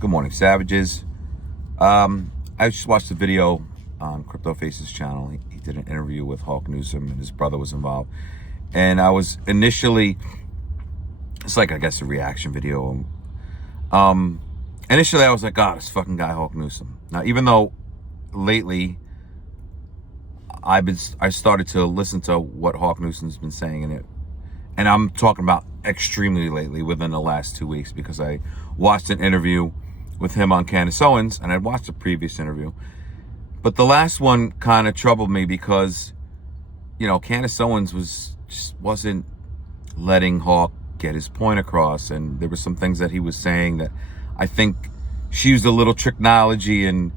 Good morning, savages. I just watched a video on Cryptoface's channel. He did an interview with Hawk Newsome, and his brother was involved. And I was initially, it's like, I guess, a reaction video. Initially, I was like, God, this fucking guy, Hawk Newsome. Now, even though lately, I started to listen to what Hawk Newsome's been saying in it. And I'm talking about extremely lately, within the last 2 weeks, because I watched an interview with him on Candace Owens, and I'd watched a previous interview. But the last one kind of troubled me because, you know, Candace Owens wasn't letting Hawk get his point across, and there were some things that he was saying that I think she used a little tricknology, and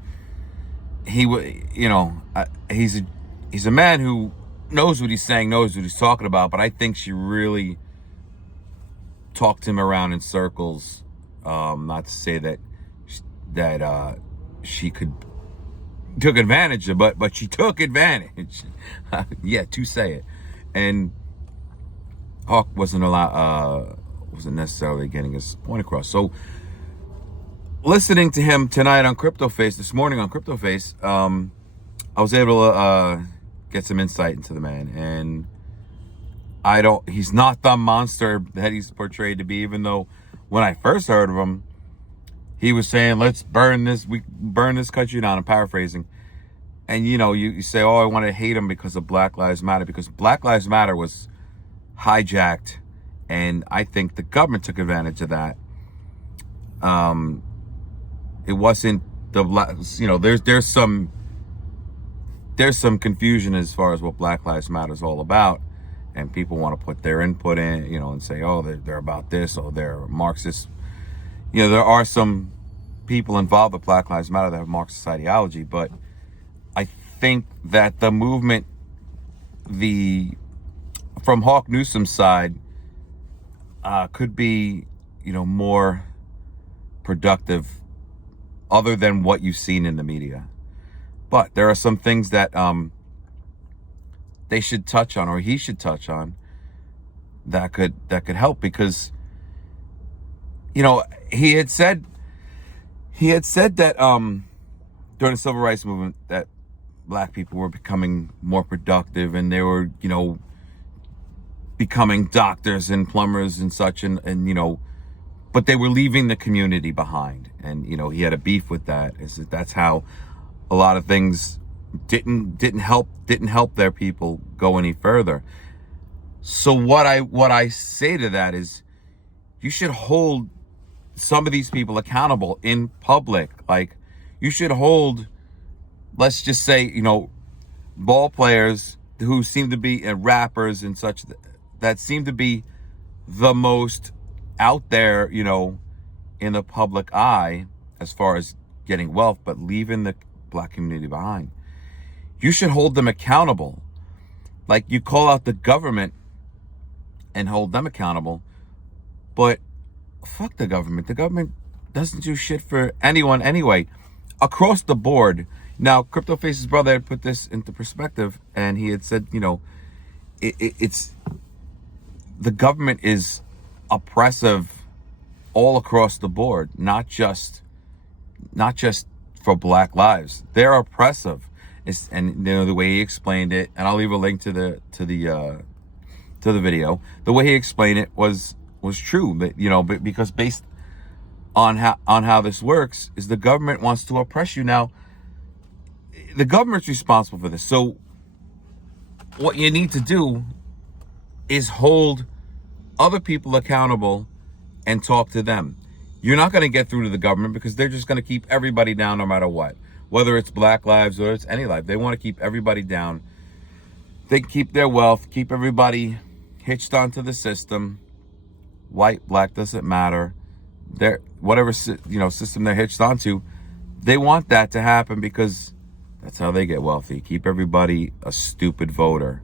he's a man who knows what he's saying, knows what he's talking about, but I think she really talked him around in circles. Not to say that she took advantage of, but she took advantage. Yeah, to say it. And Hawk wasn't necessarily getting his point across. So listening to him tonight on Cryptoface, this morning on Cryptoface, I was able to get some insight into the man. And he's not the monster that he's portrayed to be, even though when I first heard of him, he was saying, let's burn this country down. I'm paraphrasing. And, you know, you say, oh, I want to hate him because of Black Lives Matter, because Black Lives Matter was hijacked. And I think the government took advantage of that. It wasn't there's some confusion as far as what Black Lives Matter is all about. And people want to put their input in, you know, and say, oh, they're about this, or they're Marxist. You know, there are some people involved with Black Lives Matter that have Marxist ideology, but I think that the movement, from Hawk Newsome's side, could be, you know, more productive, other than what you've seen in the media. But there are some things that they should touch on, or he should touch on, that could help, because, you know, he had said that during the civil rights movement that black people were becoming more productive, and they were, you know, becoming doctors and plumbers and such, and you know, but they were leaving the community behind. And, you know, he had a beef with that. That's how a lot of things didn't help their people go any further. So what I say to that is, you should hold some of these people accountable in public. Like, you should hold, let's just say, you know, ball players who seem to be, and rappers and such, that seem to be the most out there, you know, in the public eye as far as getting wealth, but leaving the black community behind. You should hold them accountable. Like, you call out the government and hold them accountable, but fuck the government. The government doesn't do shit for anyone anyway, across the board. Now, Cryptoface's brother had put this into perspective, and he had said, you know, it's the government is oppressive all across the board, not just for Black lives. They're oppressive. And you know, the way he explained it, and I'll leave a link to the video. The way he explained it was true, but, you know, because based on how this works, is the government wants to oppress you. Now, the government's responsible for this. So what you need to do is hold other people accountable and talk to them. You're not going to get through to the government, because they're just going to keep everybody down no matter what. Whether it's Black lives or it's any life, they want to keep everybody down. They keep their wealth, keep everybody hitched onto the system. White, black, doesn't matter. They're, whatever, you know, system they're hitched onto, they want that to happen, because that's how they get wealthy. Keep everybody a stupid voter.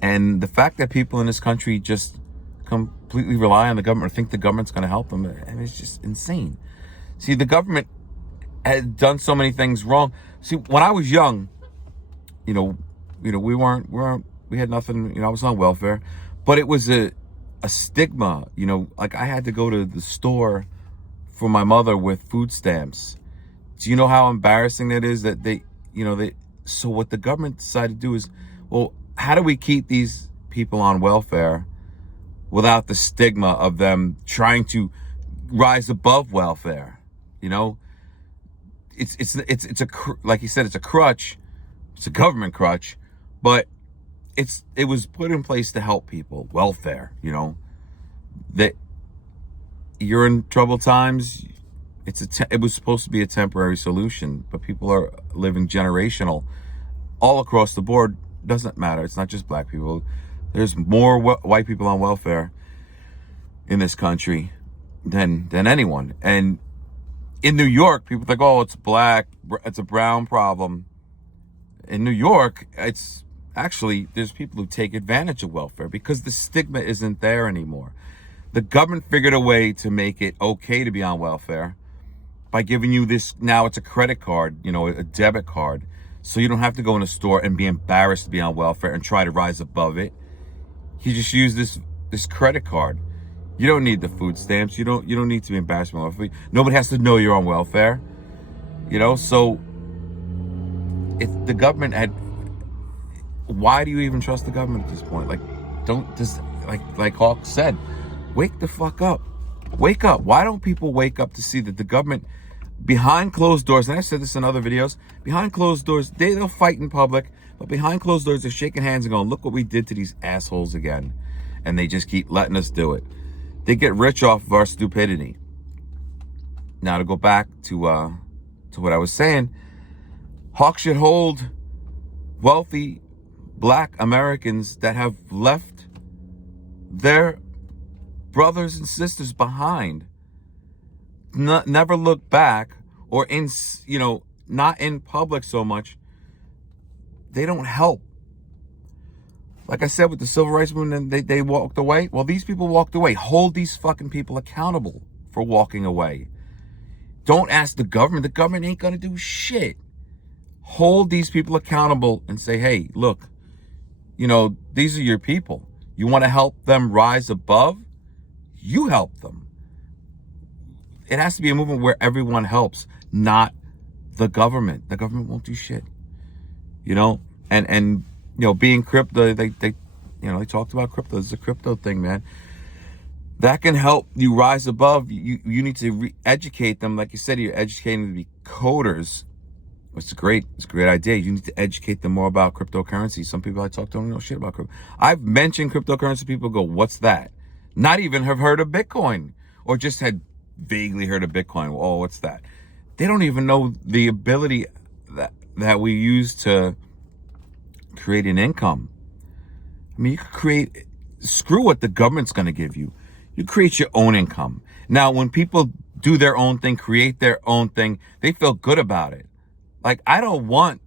And the fact that people in this country just completely rely on the government, or think the government's going to help them, and it's just insane. See, the government had done so many things wrong. See, when I was young, you know, we had nothing. You know, I was on welfare, but it was a stigma. You know, like, I had to go to the store for my mother with food stamps. Do you know how embarrassing that is? That so what the government decided to do is, well, how do we keep these people on welfare without the stigma of them trying to rise above welfare? You know, it's like you said, it's a crutch. It's a government crutch, but it was put in place to help people. Welfare, that you're in troubled times. It was supposed to be a temporary solution, but people are living generational all across the board. Doesn't matter. It's not just black people. There's more white people on welfare in this country than anyone. And in New York, people think, oh, it's black, it's a brown problem. In New York, it's actually, there's people who take advantage of welfare because the stigma isn't there anymore. The government figured a way to make it okay to be on welfare by giving you this, now it's a credit card, a debit card. So you don't have to go in a store and be embarrassed to be on welfare and try to rise above it. You just use this credit card. You don't need the food stamps. You don't need to be embarrassed by welfare. Nobody has to know you're on welfare. So if the government had, why do you even trust the government at this point? Like Hawk said, wake the fuck up. Wake up. Why don't people wake up to see that the government, behind closed doors, and I've said this in other videos, behind closed doors, they'll fight in public, but behind closed doors, they're shaking hands and going, look what we did to these assholes again. And they just keep letting us do it. They get rich off of our stupidity. Now, to go back to what I was saying, Hawk should hold wealthy black Americans that have left their brothers and sisters behind. Never look back, or not in public so much. They don't help. Like I said with the civil rights movement, they walked away. Well, these people walked away. Hold these fucking people accountable for walking away. Don't ask the government. The government ain't gonna do shit. Hold these people accountable and say, hey, look, these are your people. You want to help them rise above? You help them. It has to be a movement where everyone helps, not the government. The government won't do shit. And being crypto, they talked about crypto. It's a crypto thing, man. That can help you rise above. You need to educate them. Like you said, you're educating them to be coders. It's a great idea. You need to educate them more about cryptocurrency. Some people I talk to don't know shit about crypto. I've mentioned cryptocurrency. People go, what's that? Not even have heard of Bitcoin, or just had vaguely heard of Bitcoin. Oh, what's that? They don't even know the ability that we use to create an income. I mean, you could screw what the government's going to give you. You create your own income. Now, when people do their own thing, create their own thing, they feel good about it. Like, I don't want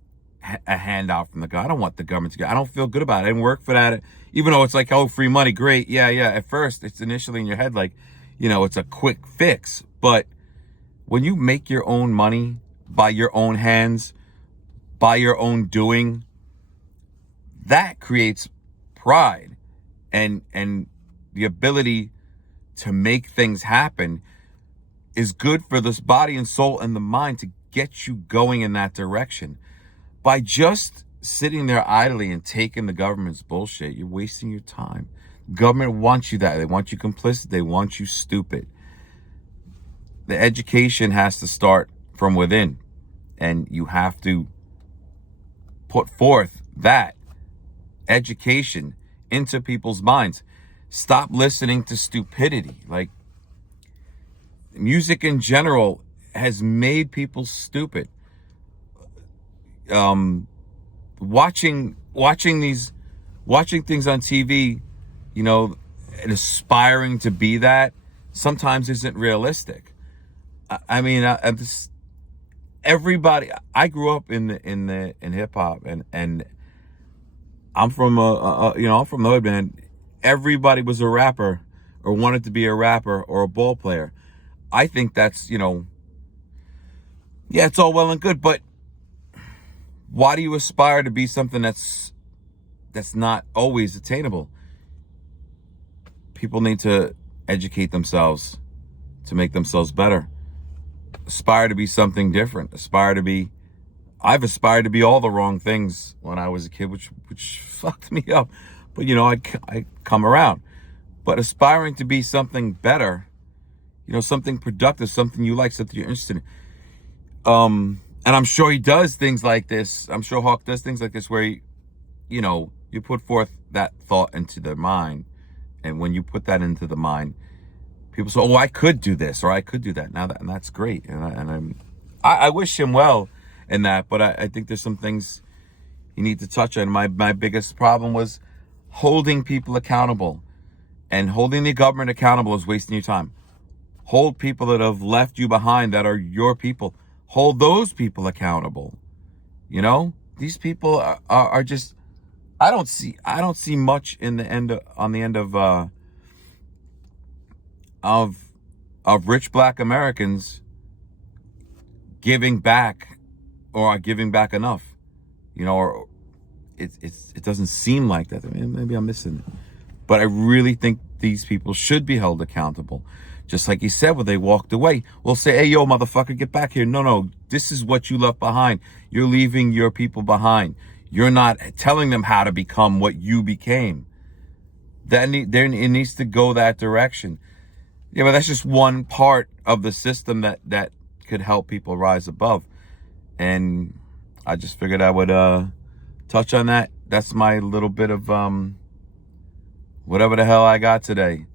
a handout from the government. I don't want the government to get, I don't feel good about it. I didn't work for that. Even though it's like, oh, free money, great. Yeah. At first, it's initially in your head like, it's a quick fix. But when you make your own money by your own hands, by your own doing, that creates pride and the ability to make things happen is good for this body and soul and the mind to get you going in that direction. By just sitting there idly and taking the government's bullshit, you're wasting your time. Government wants you that. They want you complicit. They want you stupid. The education has to start from within, and you have to put forth that education into people's minds. Stop listening to stupidity. Like, music in general has made people stupid. Watching things on TV, and aspiring to be that sometimes isn't realistic. I mean, everybody. I grew up in hip hop, and I'm from I'm from the hood, man. Everybody was a rapper or wanted to be a rapper or a ball player. I think that's, it's all well and good, but why do you aspire to be something that's not always attainable? People need to educate themselves to make themselves better. aspire to be something different. I've aspired to be all the wrong things when I was a kid, which fucked me up. But, I come around. But aspiring to be something better, something productive, something you like, something you're interested in. And I'm sure he does things like this. I'm sure Hawk does things like this where you put forth that thought into their mind. And when you put that into the mind, people say, oh, I could do this or I could do that. And that's great. And I wish him well in that. But I think there's some things you need to touch on. My biggest problem was holding people accountable. And holding the government accountable is wasting your time. Hold people that have left you behind that are your people. Hold those people accountable. These people are just, I don't see much on the end of rich black Americans giving back or giving back enough. Or it doesn't seem like that. Maybe I'm missing it. But I really think these people should be held accountable. Just like he said, when they walked away, we'll say, hey, yo, motherfucker, get back here. No, this is what you left behind. You're leaving your people behind. You're not telling them how to become what you became. It needs to go that direction. Yeah, but that's just one part of the system that could help people rise above. And I just figured I would touch on that. That's my little bit of whatever the hell I got today.